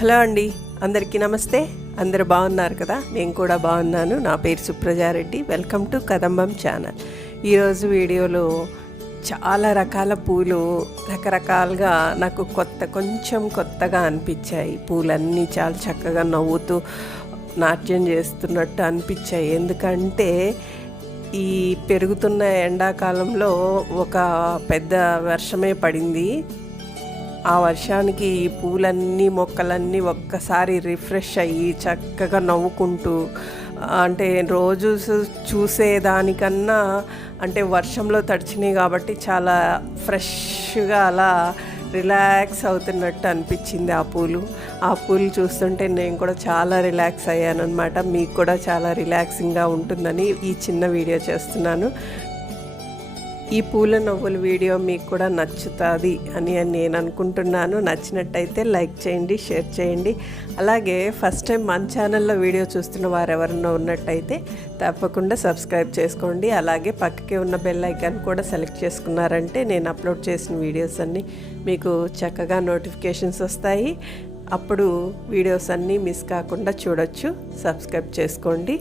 Hello అండి, అందరికీ నమస్తే. అందరూ బాగున్నారు కదా? నేను కూడా బాగున్నాను. నా పేరు Supraja Reddy. Welcome to Kadambam channel. ఈరోజు వీడియోలో చాలా రకాల పూలు రకరకాలుగా నాకు కొంచెం కొత్తగా అనిపించాయి. పూలన్నీ చాలా చక్కగా నవ్వుతూ నాట్యం చేస్తున్నట్టు అనిపించాయి. ఎందుకంటే ఈ పెరుగుతున్న ఎండాకాలంలో ఒక పెద్ద వర్షమే పడింది. ఆ వర్షానికి ఈ పూలన్నీ మొక్కలన్నీ ఒక్కసారి రిఫ్రెష్ అయ్యి చక్కగా నవ్వుకుంటూ, అంటే రోజు చూసేదానికన్నా అంటే వర్షంలో తడిచినాయి కాబట్టి చాలా ఫ్రెష్గా అలా రిలాక్స్ అవుతున్నట్టు అనిపించింది ఆ పూలు చూస్తుంటే నేను కూడా చాలా రిలాక్స్ అయ్యాను అనమాట. మీకు కూడా చాలా రిలాక్సింగ్గా ఉంటుందని ఈ చిన్న వీడియో చేస్తున్నాను. ఈ పూల నవ్వుల వీడియో మీకు కూడా నచ్చుతుంది అని నేను అనుకుంటున్నాను. నచ్చినట్టయితే లైక్ చేయండి, షేర్ చేయండి. అలాగే ఫస్ట్ టైం మన ఛానల్లో వీడియో చూస్తున్న వారు ఎవరన్నా ఉన్నట్టయితే తప్పకుండా సబ్స్క్రైబ్ చేసుకోండి. అలాగే పక్కకే ఉన్న బెల్ ఐకాన్ కూడా సెలెక్ట్ చేసుకున్నారంటే నేను అప్లోడ్ చేసిన వీడియోస్ అన్నీ మీకు చక్కగా నోటిఫికేషన్స్ వస్తాయి. అప్పుడు వీడియోస్ అన్నీ మిస్ కాకుండా చూడొచ్చు. సబ్స్క్రైబ్ చేసుకోండి.